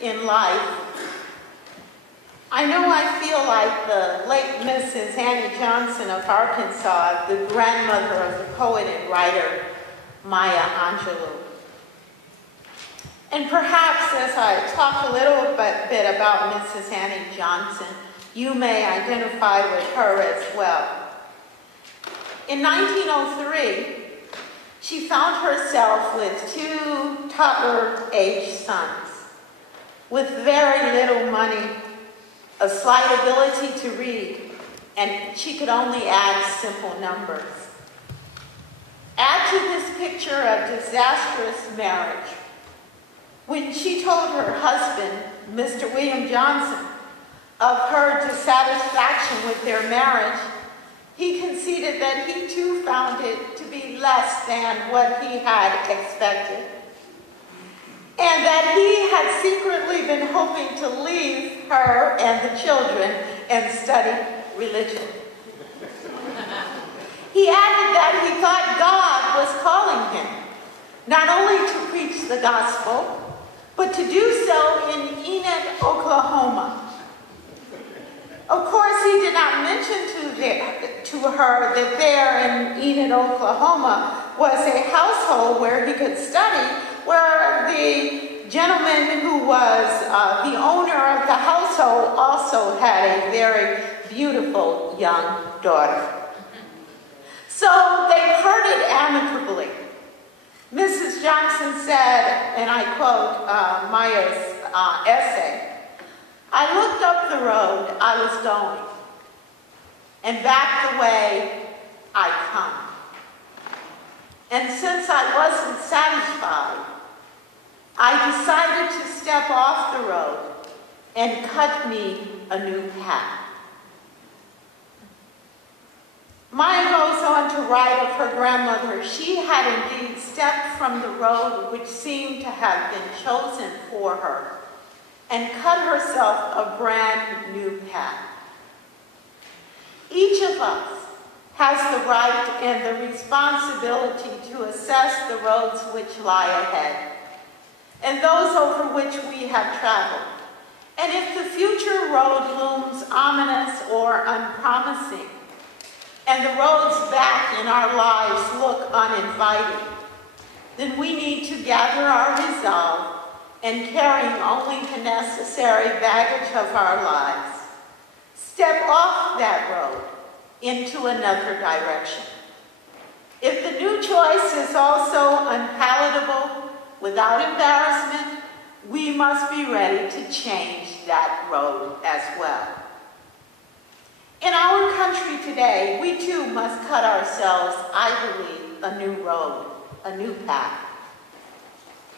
in life, I know I feel like the late Mrs. Annie Johnson of Arkansas, the grandmother of the poet and writer Maya Angelou. And perhaps as I talk a little bit about Mrs. Annie Johnson, you may identify with her as well. In 1903, she found herself with 2 toddler-aged sons, with very little money, a slight ability to read, and she could only add simple numbers. Add to this picture of disastrous marriage. When she told her husband, Mr. William Johnson, of her dissatisfaction with their marriage, he conceded that he too found it to be less than what he had expected, and that he had secretly been hoping to leave her and the children and study religion. He added that he thought God was calling him, not only to preach the gospel, but to do so in Enid, Oklahoma. Of course, he did not mention to her that there in Enid, Oklahoma was a household where he could study, where the gentleman who was the owner of the household also had a very beautiful young daughter. So they parted amicably. Mrs. Johnson said, and I quote Maya's essay, "I looked up the road I was going and back the way I'd come. And since I wasn't satisfied, I decided to step off the road and cut me a new path." Maya goes on to write of her grandmother. She had indeed stepped from the road which seemed to have been chosen for her and cut herself a brand new path. Each of us has the right and the responsibility to assess the roads which lie ahead and those over which we have traveled. And if the future road looms ominous or unpromising, and the roads back in our lives look uninviting, then we need to gather our resolve and, carrying only the necessary baggage of our lives, step off that road into another direction. If the new choice is also unpalatable, without embarrassment, we must be ready to change that road as well. In our country today, we too must cut ourselves, I believe, a new road, a new path.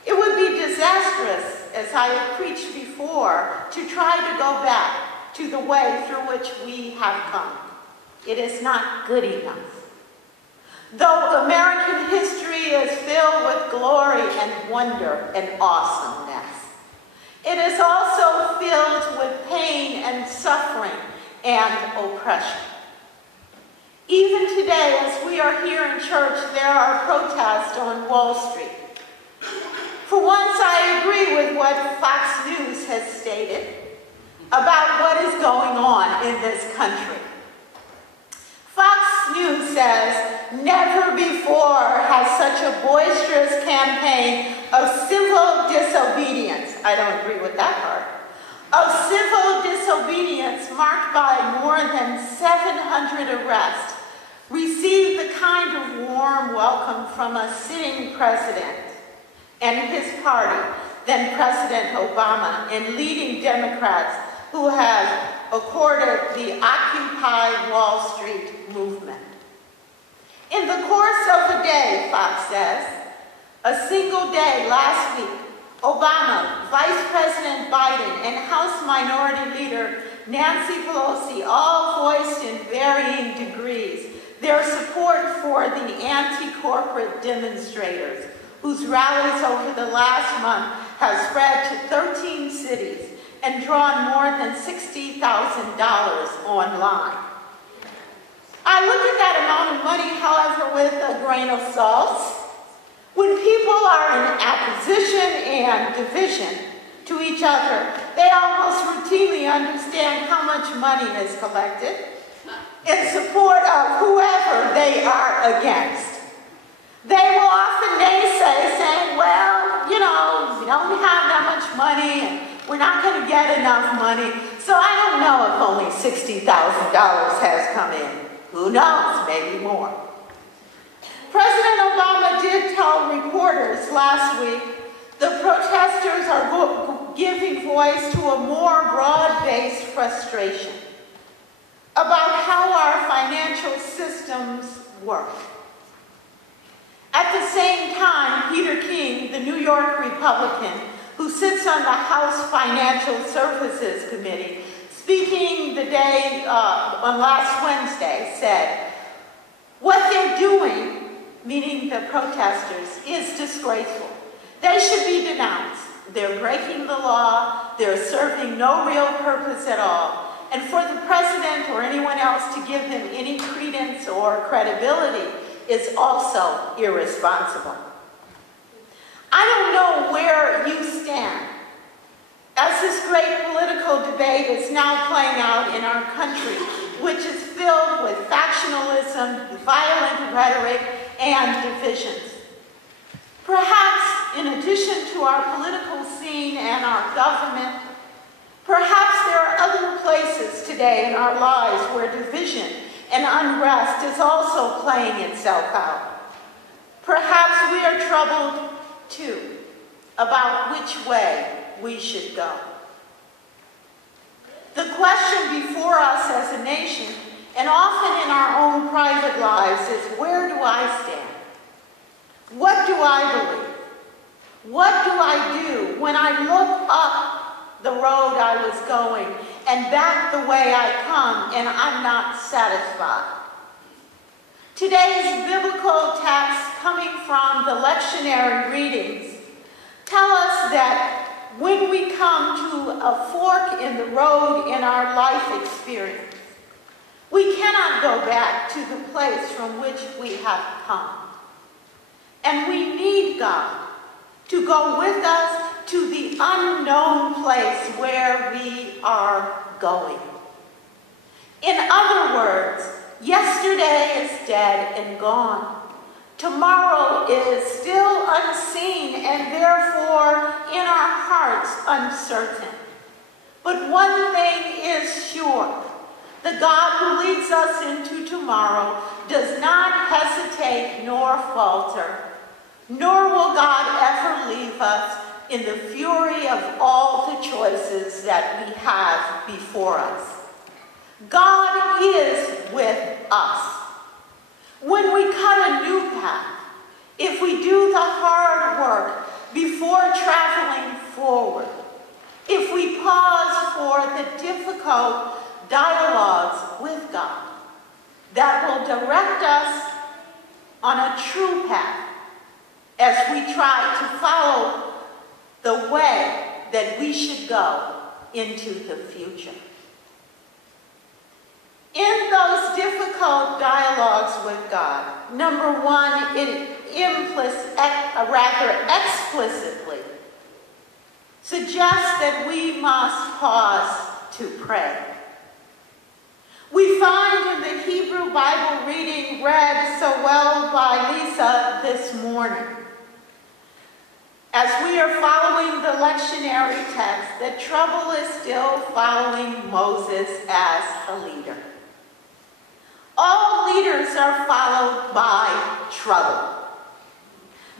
It would be disastrous, as I have preached before, to try to go back to the way through which we have come. It is not good enough. Though American history is filled with glory and wonder and awesomeness, it is also filled with pain and suffering and oppression. Even today, as we are here in church, there are protests on Wall Street. For once, I agree with what Fox News has stated about what is going on in this country. Fox News says, "Never before has such a boisterous campaign of civil disobedience," I don't agree with that part, "of civil disobedience marked by more than 700 arrests, received the kind of warm welcome from a sitting president and his party than President Obama and leading Democrats who have accorded the Occupy Wall Street movement. In the course of a day," Fox says, "a single day last week, Obama, Vice President Biden, and House Minority Leader Nancy Pelosi all voiced in varying degrees their support for the anti-corporate demonstrators, whose rallies over the last month have spread to 13 cities and drawn more than $60,000 online. I look at that amount of money, however, with a grain of salt. When people are in opposition and division to each each other, they almost routinely understand how much money is collected in support of whoever they are against. They will often naysay, saying, well, you know, we don't have that much money, and we're not going to get enough money, so I don't know if only $60,000 has come in. Who knows, maybe more. President Obama did tell reporters last week the protesters are giving voice to a more broad-based frustration about how our financial systems work. At the same time, Peter King, the New York Republican, who sits on the House Financial Services Committee, speaking the day on last Wednesday, said, what they're doing, meaning the protesters, is disgraceful. They should be denounced. They're breaking the law. They're serving no real purpose at all. And for the president or anyone else to give him any credence or credibility is also irresponsible. I don't know where you stand as this great political debate is now playing out in our country, which is filled with factionalism, violent rhetoric, and divisions. Perhaps, in addition to our political scene and our government, perhaps there are other places today in our lives where division and unrest is also playing itself out. Perhaps we are troubled, too, about which way we should go. The question before us as a nation, and often in our own private lives, is where do I stand? What do I believe? What do I do when I look up the road I was going and back the way I come and I'm not satisfied? Today's biblical texts coming from the lectionary readings tell us that when we come to a fork in the road in our life experience, we cannot go back to the place from which we have come. And we need God to go with us to the unknown place where we are going. In other words, yesterday is dead and gone. Tomorrow is still unseen and therefore in our hearts uncertain. But one thing is sure. The God who leads us into tomorrow does not hesitate nor falter, nor will God ever leave us in the fury of all the choices that we have before us. God is with us. When we cut a new path, if we do the hard work before traveling forward, if we pause for the difficult dialogues with God that will direct us on a true path as we try to follow the way that we should go into the future. In those difficult dialogues with God, number one, it explicitly suggests that we must pause to pray. We find in the Hebrew Bible reading read so well by Lisa this morning, as we are following the lectionary text, that trouble is still following Moses as a leader. All leaders are followed by trouble.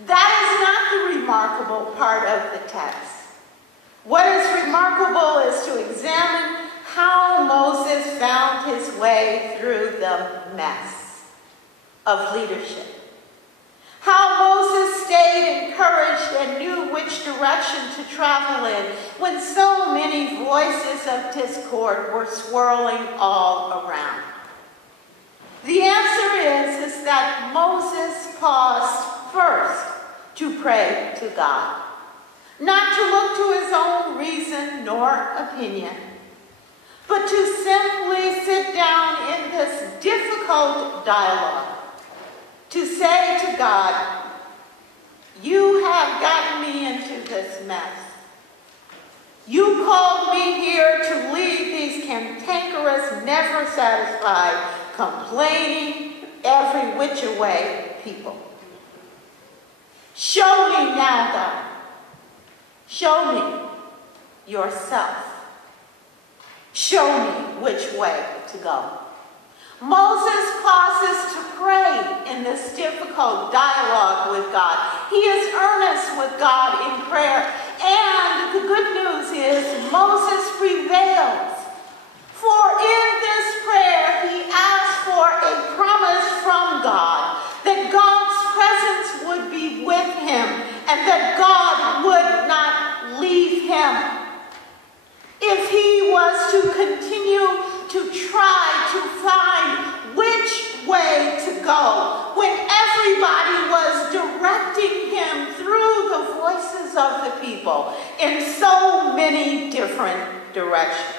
That is not the remarkable part of the text. What is remarkable is to examine how Moses found his way through the mess of leadership. How Moses stayed encouraged and knew which direction to travel in when so many voices of discord were swirling all around. The answer is that Moses paused first to pray to God, not to look to his own reason nor opinion, but to simply sit down in this difficult dialogue to say to God, you have gotten me into this mess. You called me here to lead these cantankerous, never satisfied, complaining, every which way people. Show me now, God. Show me yourself. Show me which way to go. Moses pauses to pray in this difficult dialogue with God. He is earnest with God in prayer. And the good news is Moses prevails. For in this prayer, he asks for a promise from God that God's presence would be with him and that God would not leave him. If he was to continue to try to find which way to go, when everybody was directing him through the voices of the people in so many different directions.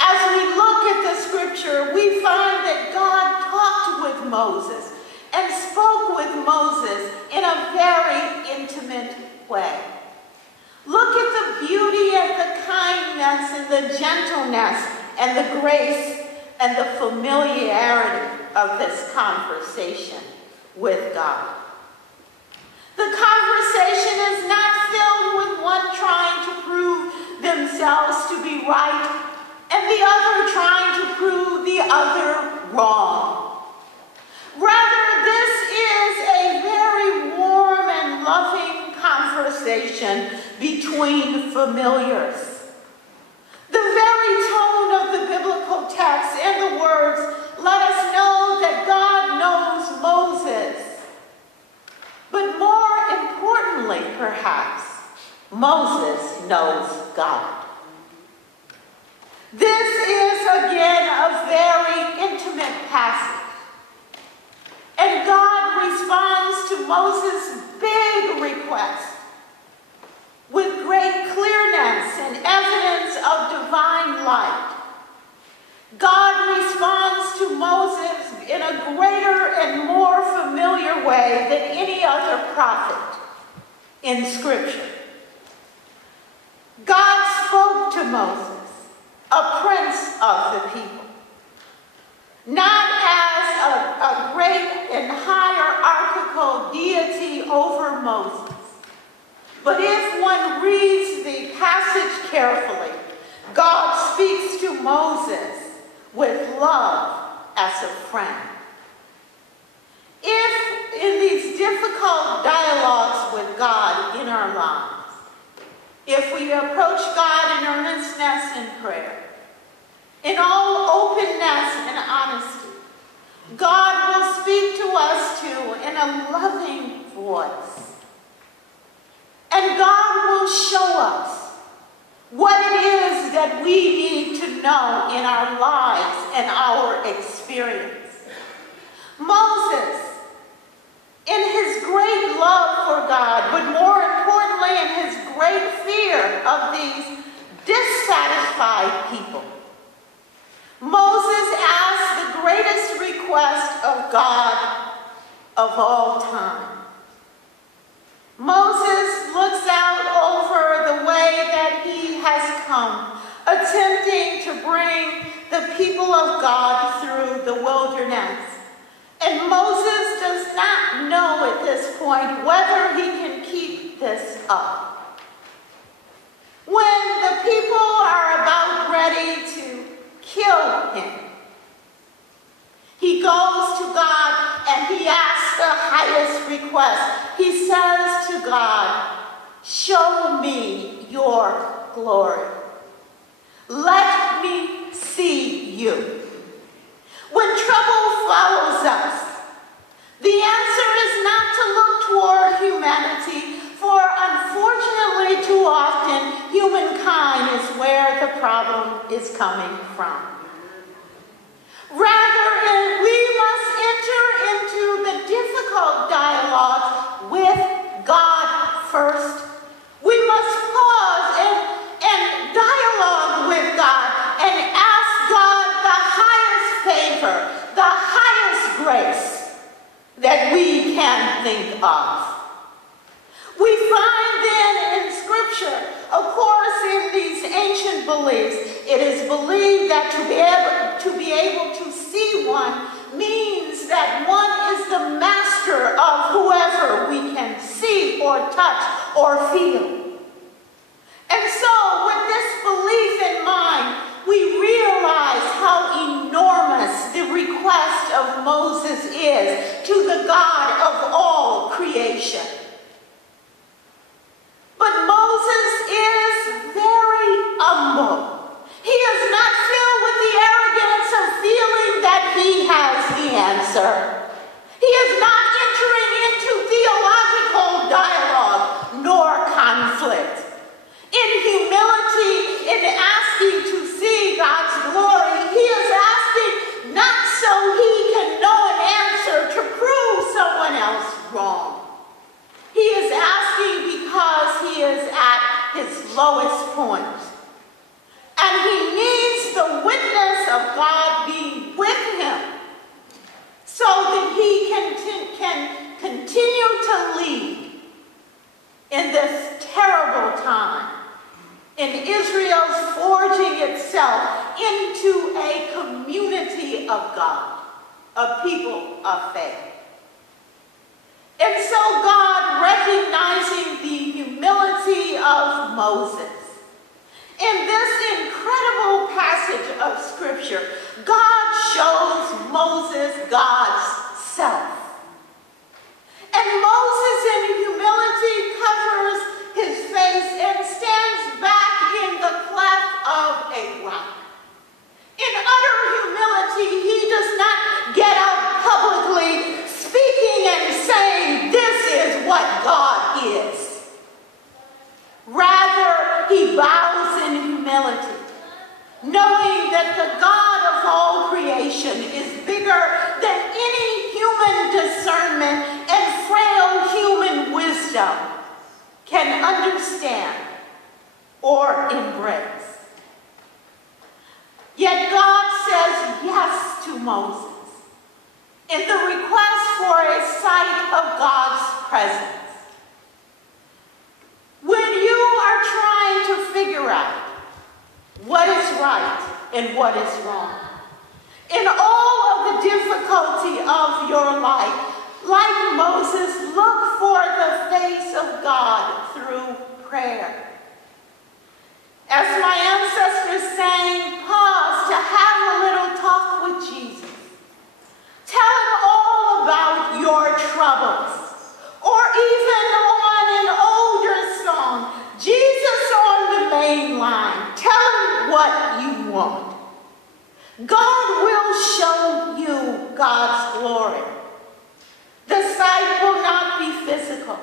As we look at the scripture, we find that God talked with Moses and spoke with Moses in a very intimate way. Look at the beauty and the kindness and the gentleness and the grace and the familiarity of this conversation with God. The conversation is not filled with one trying to prove themselves to be right and the other trying to prove the other wrong. Rather, this is a very warm and loving conversation between familiars. The very tone of the biblical text and the words let us know that God knows Moses. But more importantly, perhaps, Moses knows God. This is, again, a very intimate passage. And God responds to Moses' big request with great clearness and evidence of divine light. God responds to Moses in a greater and more familiar way than any other prophet in Scripture. God spoke to Moses, a prince of the people, not as a great and hierarchical deity over Moses. But if one reads the passage carefully, God speaks to Moses with love as a friend. If in these difficult dialogues with God in our lives, if we approach God in earnestness in prayer, in all openness and honesty, God will speak to us too in a loving voice. And God will show us what it is that we need to know in our lives and our experience. Moses, in his great love for God, but more importantly in his great fear of these dissatisfied people, Moses asked the greatest request of God of all time. Moses looks out over the way that he has come, attempting to bring the people of God through the wilderness. And Moses does not know at this point whether he can keep this up. When the people are about ready to kill him, he goes to God and he asks the highest request. He says to God, "Show me your glory. Let me see you." When trouble follows us, the answer is not to look toward humanity, for unfortunately too often humankind is where the problem is coming from. Rather, we must enter into the difficult dialogue with God first. We must pause and dialogue with God and ask God the highest favor, the highest grace that we can think of. We find then in Scripture, of course, humanity's ancient beliefs, it is believed that to be able to see one means that one is the master of whoever we can see or touch or feel. And so, with this belief in mind, we realize how enormous the request of Moses is to the God of all creation. But Moses is very humble. He is not filled with the arrogance of feeling that he has the answer. He is not entering into theological dialogue nor conflict. In humility, in asking to see God's glory, he is asking not so he can know an answer to prove someone else wrong. He is asking because he is at his lowest point. And he needs the witness of God being with him so that he can continue to lead in this terrible time in Israel's forging itself into a community of God, a people of faith. And so God, recognizing the humility of Moses, in this incredible passage of Scripture, God shows Moses God's self. And Moses in humility covers his face and stands back in the cleft of a rock. In utter humility, he does not get up publicly speaking and saying, "This is what God is." Rather, he bows in humility, knowing that the God of all creation is bigger than any human discernment and frail human wisdom can understand or embrace. Yet God says yes to Moses in the request for a sight of God's presence. When you are trying to figure out what is right and what is wrong, in all of the difficulty of your life, like Moses, look for the face of God through prayer. As my ancestors sang, pause to have a little talk with Jesus. Tell him all about your troubles. Or even on an older song, Jesus on the main line. Tell him what you want. God will show you God's glory. The sight will not be physical.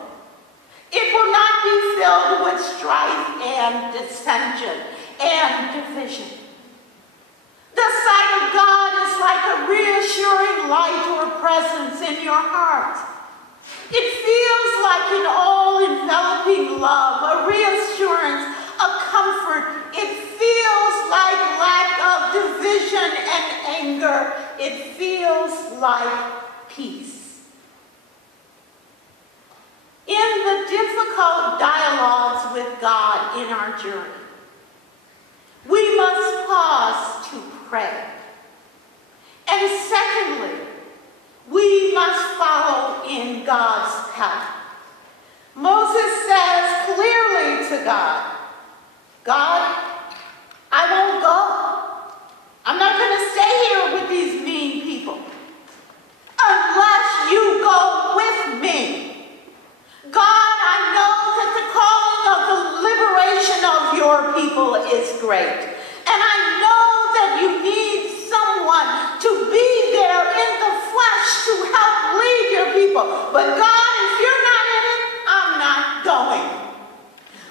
It will not be filled with strife and dissension and division. The sight of God is like a reassuring light or presence in your heart. It feels like an all-enveloping love, a reassurance, a comfort. It feels like lack of division and anger. It feels like peace. In the difficult dialogues with God in our journey, we must pause to pray. And secondly, we must follow in God's path. Moses says clearly to God, God, I won't go. I'm not going to stay here with these mean people unless you go with me. God, I know that the calling of the liberation of your people is great. And I know that you need someone to be there in the flesh to help lead your people. But God, if you're not in it, I'm not going.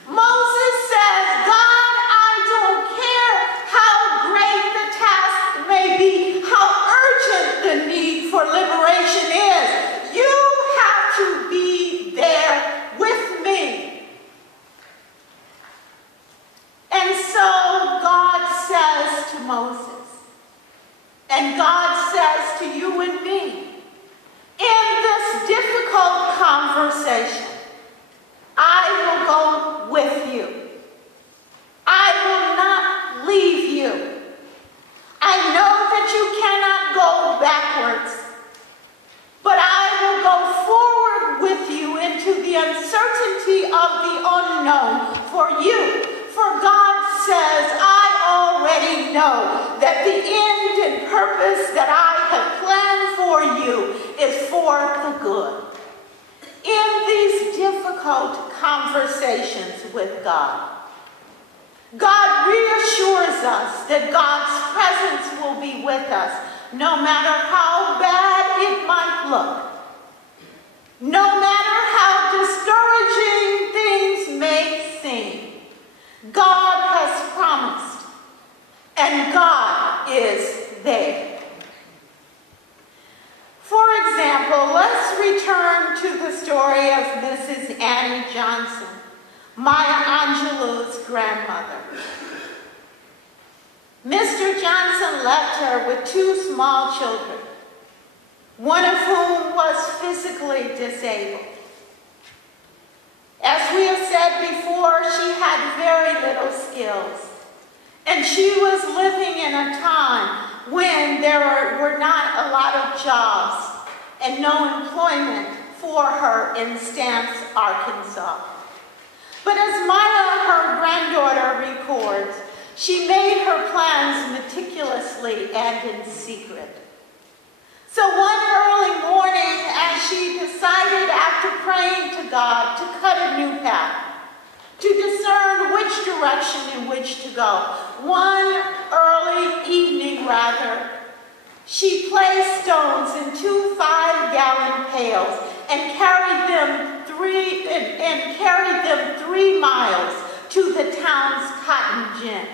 Moses says, God, I don't care how great the task may be, how urgent the need for liberation is. You have to be there with me. And so God says to Moses, and God says to you and me, in this difficult conversation, I will go with you. I purpose that I have planned for you is for the good. In these difficult conversations with God, God reassures us that God's presence will be with us no matter how bad it might look. No matter how discouraging things may seem, God has promised, and God is there. For example, let's return to the story of Mrs. Annie Johnson, Maya Angelou's grandmother. Mr. Johnson left her with 2 small children, one of whom was physically disabled. As we have said before, she had very little skills, and she was living in a time when there were not a lot of jobs and no employment for her in Stance, Arkansas. But as Maya, her granddaughter, records, she made her plans meticulously and in secret. So one early morning, as she decided after praying to God to cut a new path, to discern which direction in which to go, one early evening rather, she placed stones in 2 5-gallon pails and carried them 3 miles to the town's cotton gin.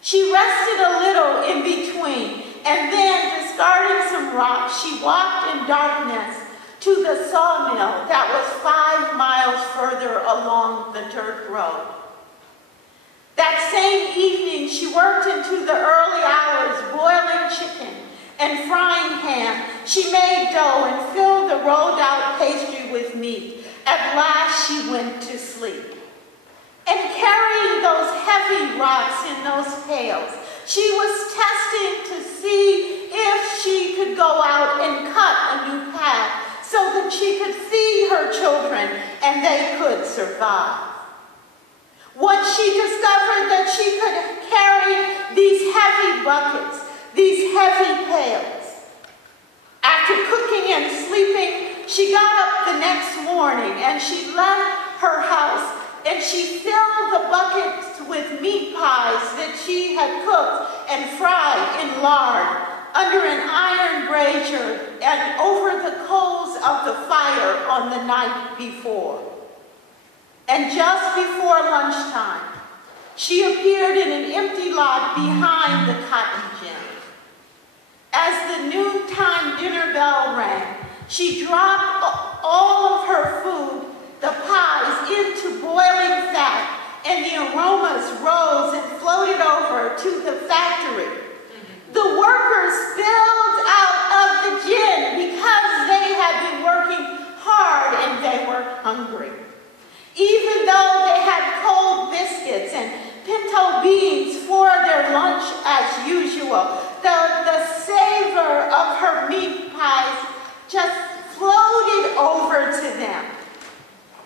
She rested a little in between, and then, discarding some rocks, she walked in darkness to the sawmill that was 5 miles further along the dirt road. That same evening, she worked into the early hours boiling chicken and frying ham. She made dough and filled the rolled out pastry with meat. At last, she went to sleep. And carrying those heavy rocks in those pails, she was testing to see if she could go out and cut a new path so that she could feed her children and they could survive. Once she discovered that she could carry these heavy buckets, these heavy pails, after cooking and sleeping, she got up the next morning and she left her house and she filled the buckets with meat pies that she had cooked and fried in lard under an iron brazier and over the coals of the fire on the night before. And just before lunchtime, she appeared in an empty lot behind the cotton gin. As the noontime dinner bell rang, she dropped all of her food, the pies, into boiling fat, and the aromas rose and floated over to the factory. The workers spilled out of the gin because they had been working hard and they were hungry. Even though they had cold biscuits and pinto beans for their lunch as usual, the savor of her meat pies just floated over to them.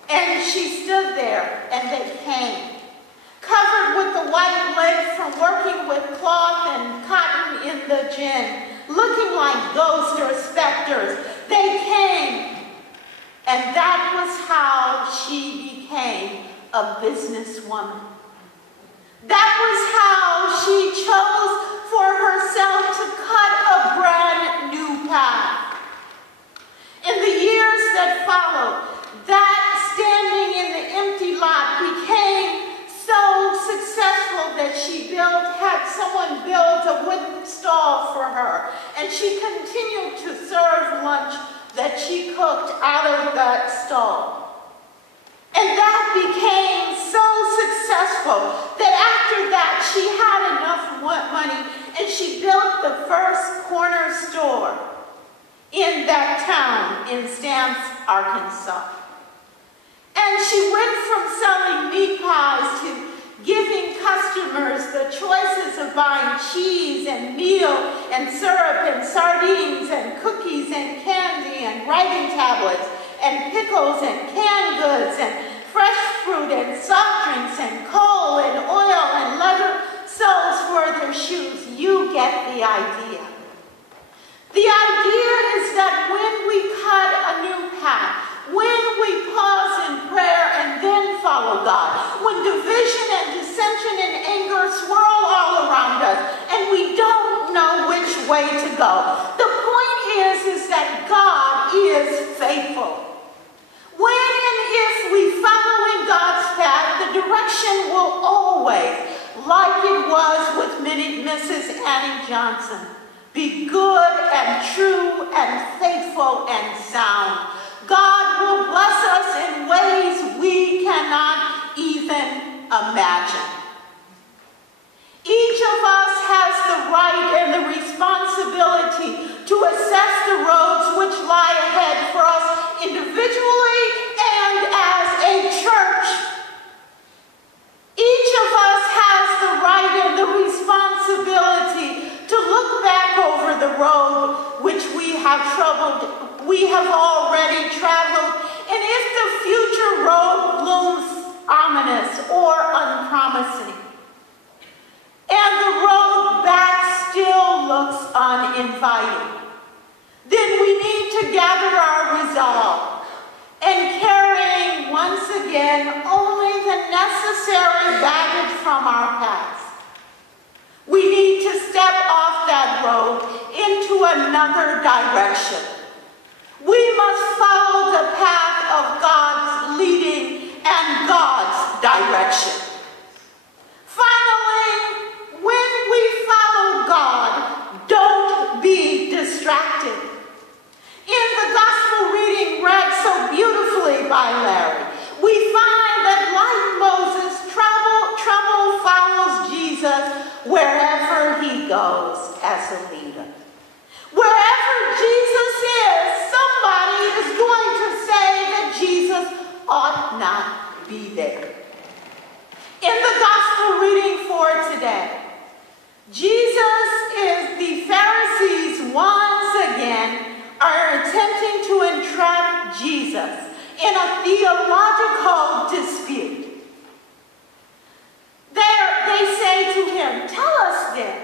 And she stood there, and they came, covered with the white lint from working with cloth and cotton in the gin, looking like ghosts or specters. They came, and that was how she became a businesswoman. That was how she chose for herself to cut a brand new path. In the years that followed, that standing in the empty lot became so successful that she had someone build a wooden stall for her, and she continued to serve lunch that she cooked out of that stall. And that became so successful that after that she had enough money and she built the first corner store in that town in Stance, Arkansas. And she went from selling meat pies to giving customers the choices of buying cheese and meal and syrup and sardines and cookies and candy and writing tablets and pickles and canned goods and fresh fruit and soft drinks and coal and oil and leather soles for their shoes. You get the idea. faithful. When and if we follow in God's path, the direction will always, like it was with Mrs. Annie Johnson, be good and true and faithful and sound. God will bless us in ways we cannot even imagine. Each of us has the right and the responsibility to assess the roads which lie ahead for us individually and as a church. Each of us has the right and the responsibility to look back over the road which we have already traveled, and if the future road looms ominous or unpromising, and the road back still looks uninviting, then we need to gather our resolve and, carrying once again only the necessary baggage from our past, we need to step off that road into another direction. We must follow the path of God's leading and God's direction. Finally, when we follow God, don't be distracted. In the gospel reading read so beautifully by Larry, we find that like Moses, trouble follows Jesus wherever he goes as a leader. Wherever Jesus is, somebody is going to say that Jesus ought not be there. In the gospel reading for today, the Pharisees once again are attempting to entrap Jesus in a theological dispute. They say to him, "Tell us then,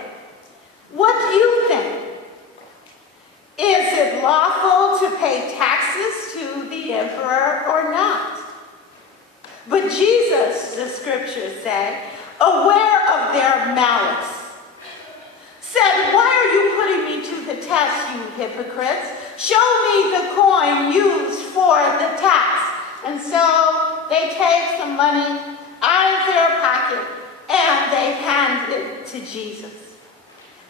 what do you think? Is it lawful to pay taxes to the emperor or not?" But Jesus, the scriptures say, aware of their malice, said, "Why are you putting me to the test, you hypocrites? Show me the coin used for the tax." And so they take some money out of their pocket and they hand it to Jesus.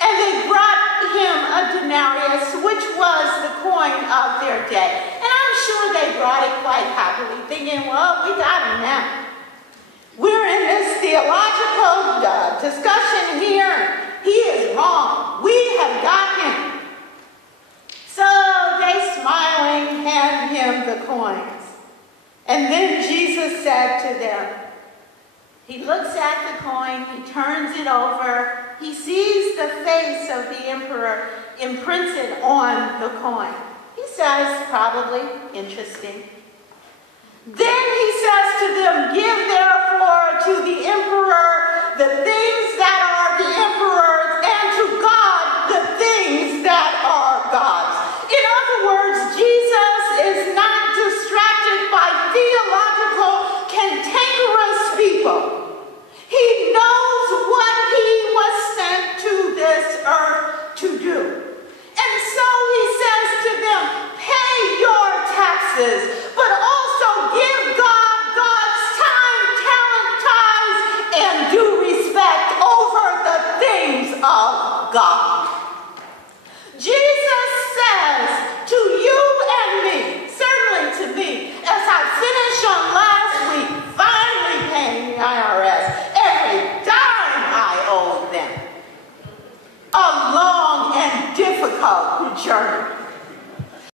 And they brought him a denarius, which was the coin of their day. And I'm sure they brought it quite happily, thinking, well, we got him now. We're in this theological discussion here. He is wrong. We have got him. So they, smiling, hand him the coins. And then Jesus said to them, he looks at the coin, he turns it over, he sees the face of the emperor imprinted on the coin. He says, probably interesting. Then he says to them, "Give therefore to the emperor